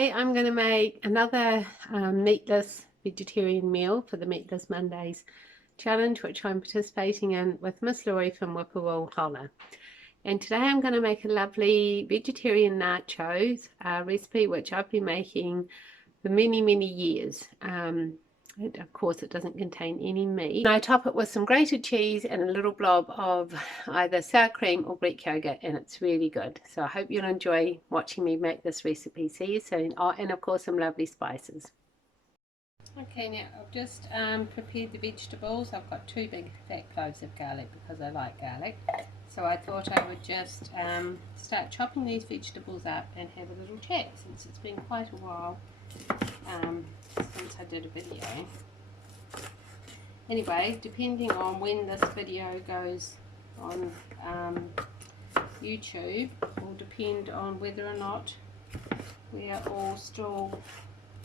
Today I'm going to make another meatless vegetarian meal for the Meatless Mondays challenge, which I'm participating in with Miss Laurie from Whippoorwill, Holler. And today I'm going to make a lovely vegetarian nachos recipe, which I've been making for many years. Of course, it doesn't contain any meat. And I top it with some grated cheese and a little blob of either sour cream or Greek yogurt, and it's really good. So I hope you'll enjoy watching me make this recipe. See you soon. Oh, and of course some lovely spices. Okay, now I've just prepared the vegetables. I've got 2 big fat cloves of garlic because I like garlic. So I thought I would just start chopping these vegetables up and have a little chat, since it's been quite a while since I did a video. Anyway, depending on when this video goes on YouTube will depend on whether or not we are all still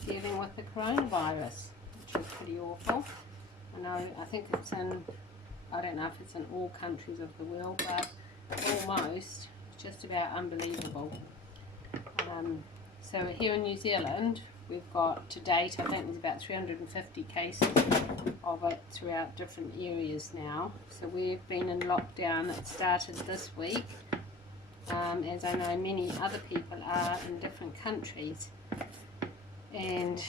dealing with the coronavirus, which is pretty awful. I think it's in, I don't know if it's in all countries of the world, but almost. It's just about unbelievable. So here in New Zealand, we've got to date, I think there's about 350 cases of it throughout different areas now. So we've been in lockdown. It started this week, as I know many other people are in different countries. And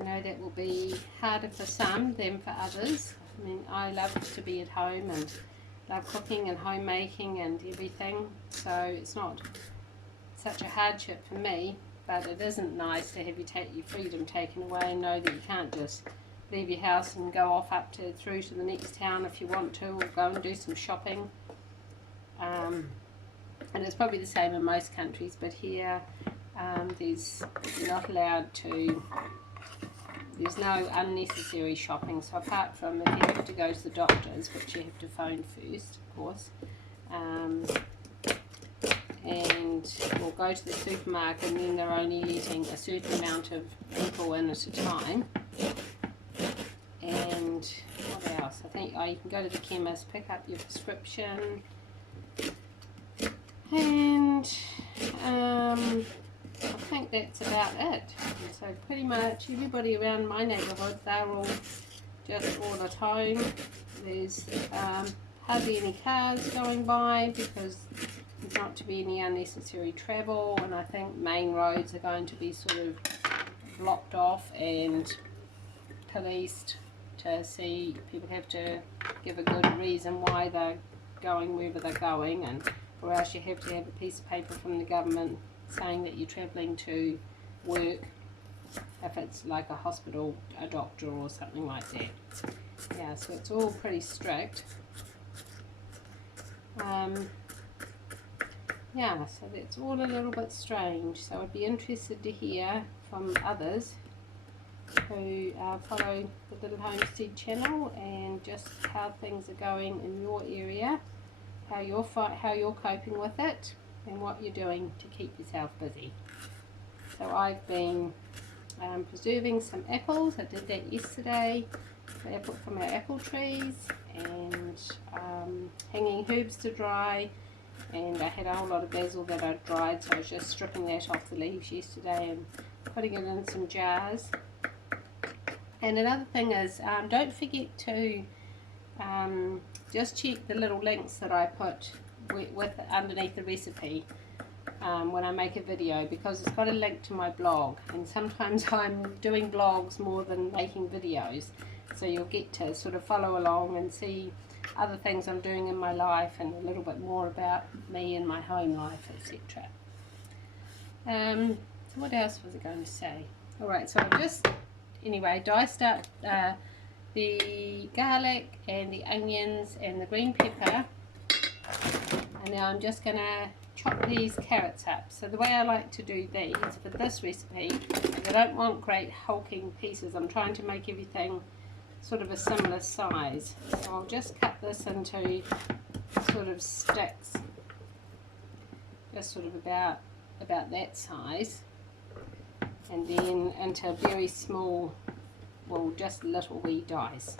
I know that will be harder for some than for others. I mean, I love to be at home and love cooking and homemaking and everything, so it's not such a hardship for me. But it isn't nice to have your freedom taken away and know that you can't just leave your house and go off through to the next town if you want to, or go and do some shopping. And it's probably the same in most countries, but here you're not allowed to. There's no unnecessary shopping. So apart from if you have to go to the doctors, which you have to phone first, of course. And we'll go to the supermarket, and then they're only letting a certain amount of people in at a time. And what else? I think you can go to the chemist, pick up your prescription, and I think that's about it. And so pretty much everybody around my neighbourhood, they're all just all at home. There's hardly any cars going by because there's not to be any unnecessary travel, and I think main roads are going to be sort of blocked off and policed to see. People have to give a good reason why they're going wherever they're going, and or else you have to have a piece of paper from the government saying that you're travelling to work, if it's like a hospital, a doctor or something like that. Yeah, so it's all pretty strict. Yeah, so that's all a little bit strange. So I'd be interested to hear from others who follow the Little Homestead channel, and just how things are going in your area, how you're coping with it, and what you're doing to keep yourself busy. So I've been preserving some apples. I did that yesterday from our apple trees, and hanging herbs to dry. And I had a whole lot of basil that I'd dried, so I was just stripping that off the leaves yesterday and putting it in some jars. And another thing is, don't forget to just check the little links that I put with underneath the recipe when I make a video, because it's got a link to my blog, and sometimes I'm doing blogs more than making videos, so you'll get to sort of follow along and see other things I'm doing in my life, and a little bit more about me and my home life, etc. What else was I going to say? Alright, so I've just diced up the garlic and the onions and the green pepper, and now I'm just going to chop these carrots up. So the way I like to do these for this recipe is I don't want great hulking pieces. I'm trying to make everything sort of a similar size, so I'll just cut this into sort of sticks, just sort of about that size, and then into very small, well, just little wee dice,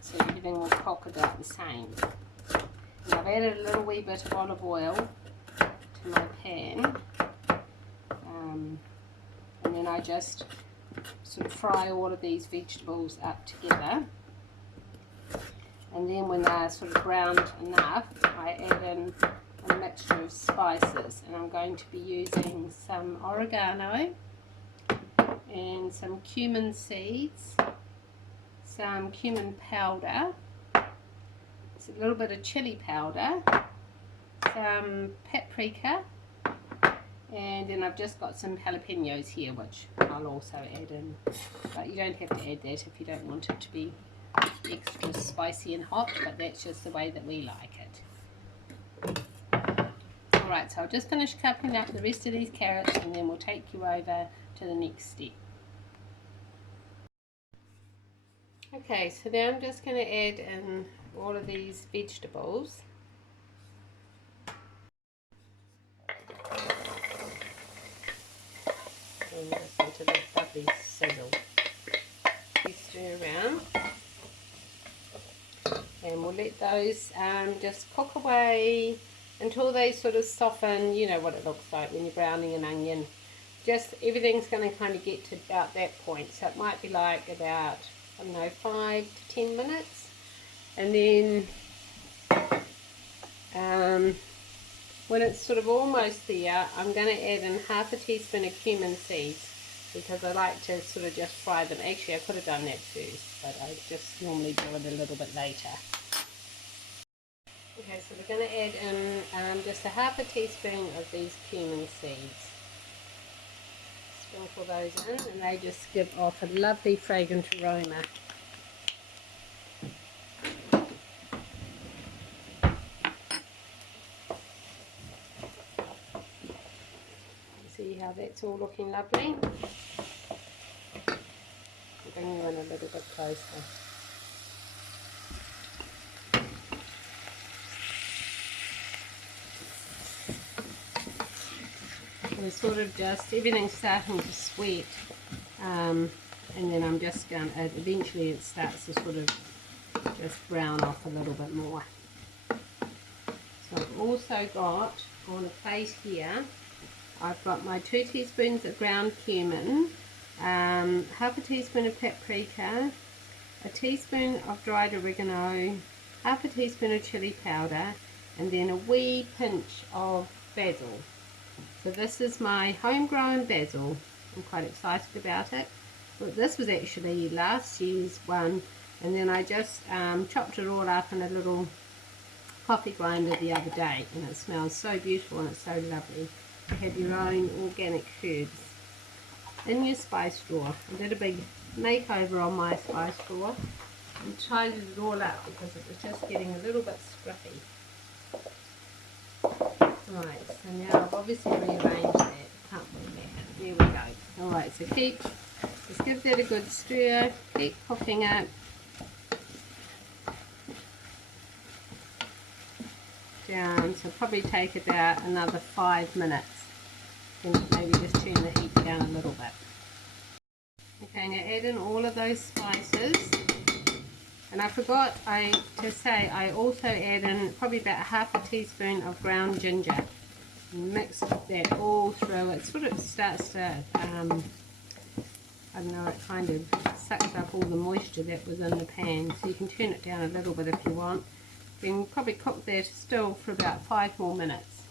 so everything will cook about the same. And I've added a little wee bit of olive oil to my pan, and then I just sort of fry all of these vegetables up together. And then when they're sort of browned enough, I add in a mixture of spices, and I'm going to be using some oregano and some cumin seeds, some cumin powder, a little bit of chilli powder, some paprika, and then I've just got some jalapenos here which I'll also add in, but you don't have to add that if you don't want it to be extra spicy and hot, but that's just the way that we like it. Alright, so I'll just finish cutting up the rest of these carrots and then we'll take you over to the next step. Okay, so now I'm just going to add in all of these vegetables. And listen to that lovely sizzle. Stir around. And we'll let those just cook away until they sort of soften. You know what it looks like when you're browning an onion. Just everything's going to kind of get to about that point. So it might be like about, I don't know, 5 to 10 minutes. And then when it's sort of almost there, I'm going to add in half a teaspoon of cumin seeds, because I like to sort of just fry them. Actually, I could have done that first, but I just normally do it a little bit later. Okay, so we're going to add in just a half a teaspoon of these cumin seeds. Sprinkle those in, and they just give off a lovely fragrant aroma. See how that's all looking lovely? I'll bring you in a little bit closer. And sort of just, everything's starting to sweat, and then I'm just going to, eventually it starts to sort of just brown off a little bit more. So I've also got on a plate here, I've got my 2 teaspoons of ground cumin, half a teaspoon of paprika, a teaspoon of dried oregano, half a teaspoon of chilli powder, and then a wee pinch of basil. So this is my homegrown basil. I'm quite excited about it. But this was actually last year's one, and then I just chopped it all up in a little coffee grinder the other day, and it smells so beautiful and it's so lovely. You have your own organic herbs in your spice drawer. I did a big makeover on my spice drawer and tidied it all up because it was just getting a little bit scruffy. Right, so now I've obviously rearranged that. Can't move that. There we go. Alright, so just give that a good stir, keep cooking it. Down, so probably take about another 5 minutes. And maybe just turn the heat down a little bit. Okay, now add in all of those spices. And I forgot to say I also add in probably about half a teaspoon of ground ginger. Mix that all through. It sort of starts to, I don't know, it kind of sucks up all the moisture that was in the pan. So you can turn it down a little bit if you want. Then probably cook that still for about 5 more minutes.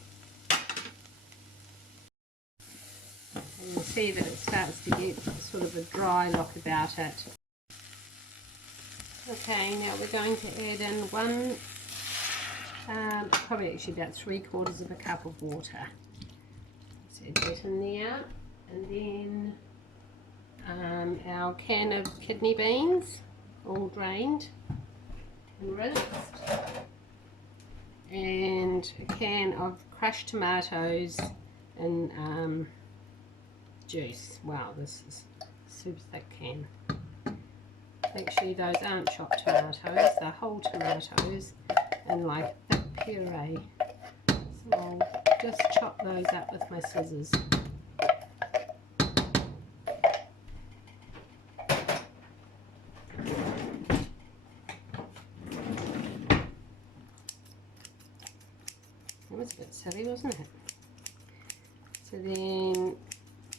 And you'll see that it starts to get sort of a dry look about it. Okay, now we're going to add in probably actually about 3/4 of a cup of water. So add that in there, and then our can of kidney beans, all drained and rinsed, and a can of crushed tomatoes and juice. Wow, this is a super thick can. Actually, those aren't chopped tomatoes, they're whole tomatoes and like thick puree. So I'll just chop those up with my scissors. That was a bit silly, wasn't it? So then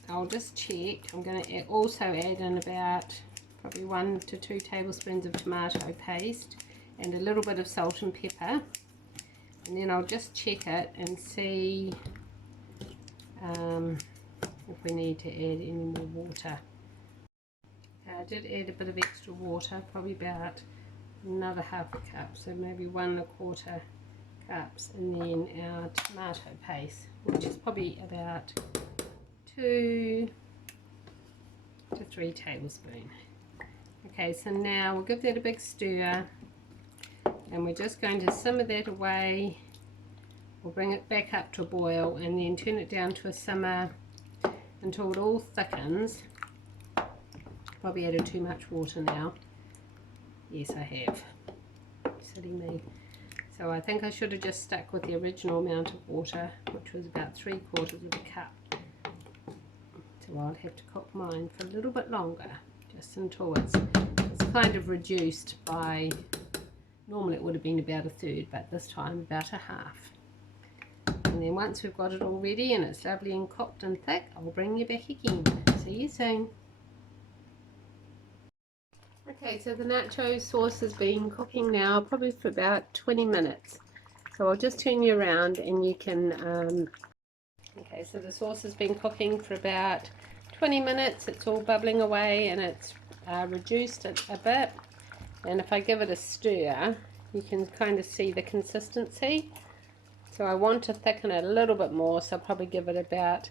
I'll just check. I'm going to also add in about probably 1 to 2 tablespoons of tomato paste and a little bit of salt and pepper, and then I'll just check it and see if we need to add any more water. I did add a bit of extra water, probably about another ½ cup, so maybe 1 1/4 cups, and then our tomato paste, which is probably about 2 to 3 tablespoons. Okay, so now we'll give that a big stir, and we're just going to simmer that away. We'll bring it back up to a boil and then turn it down to a simmer until it all thickens. Probably added too much water now. Yes, I have. Silly me. So I think I should have just stuck with the original amount of water, which was about 3/4 of a cup. So I'll have to cook mine for a little bit longer, just until it's kind of reduced by, normally it would have been about 1/3, but this time about 1/2. And then once we've got it all ready and it's lovely and cooked and thick, I'll bring you back again. See you soon. Okay, so the nacho sauce has been cooking now probably for about 20 minutes. So I'll just turn you around and you can, okay, so the sauce has been cooking for about 20 minutes. It's all bubbling away and it's reduced a bit. And if I give it a stir, you can kind of see the consistency. So I want to thicken it a little bit more, so I'll probably give it about,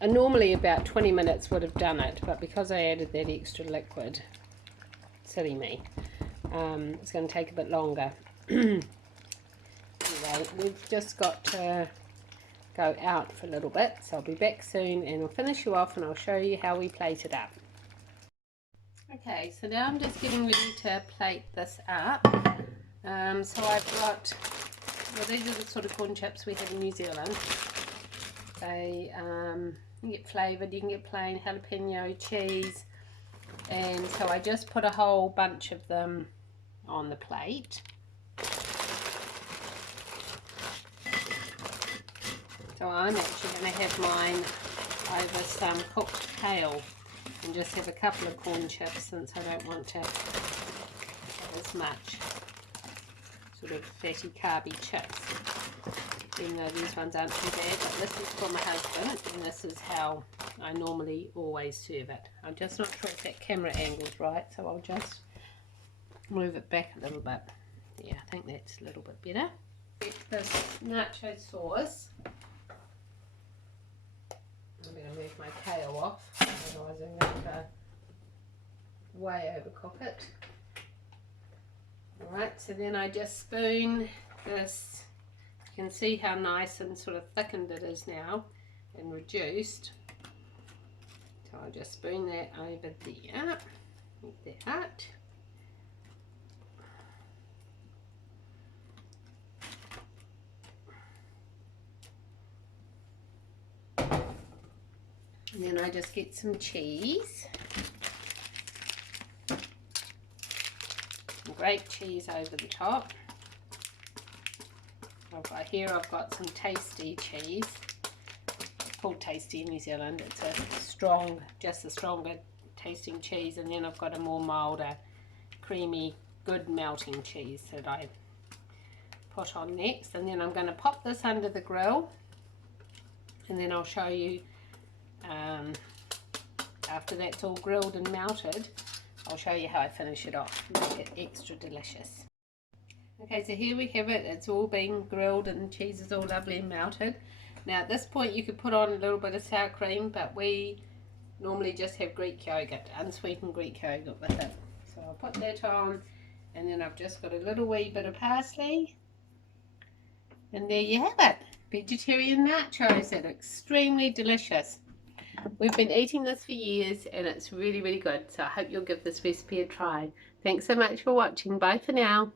normally about 20 minutes would have done it, but because I added that extra liquid, silly me, it's going to take a bit longer. Anyway, we've just got to go out for a little bit, so I'll be back soon and I'll finish you off and I'll show you how we plate it up. Okay, so now I'm just getting ready to plate this up. So I've got, well, these are the sort of corn chips we have in New Zealand. They, you can get flavoured, you can get plain, jalapeno, cheese, and so I just put a whole bunch of them on the plate. So I'm actually going to have mine over some cooked kale and just have a couple of corn chips, since I don't want to have as much sort of fatty carby chips, even though these ones aren't too bad. But this is for my husband and this is how I normally always serve it. I'm just not sure if that camera angle's right, so I'll just move it back a little bit. Yeah, I think that's a little bit better. Get this nacho sauce. I'm going to move my kale off, otherwise I'm going to way overcook it. Alright, so then I just spoon this. You can see how nice and sort of thickened it is now and reduced. So I'll just spoon that over there, like that. And then I just get some cheese. Great cheese over the top. I've got some tasty cheese. It's called tasty in New Zealand. It's a strong, just a stronger tasting cheese, and then I've got a more milder, creamy, good melting cheese that I put on next. And then I'm going to pop this under the grill, and then I'll show you after that's all grilled and melted. I'll show you how I finish it off, make it extra delicious. Okay, so here we have it. It's all been grilled and the cheese is all lovely and melted. Now at this point you could put on a little bit of sour cream, but we normally just have Greek yogurt, unsweetened Greek yogurt with it. So I'll put that on, and then I've just got a little wee bit of parsley. And there you have it. Vegetarian nachos that are extremely delicious. We've been eating this for years and it's really, really good. So I hope you'll give this recipe a try. Thanks so much for watching. Bye for now.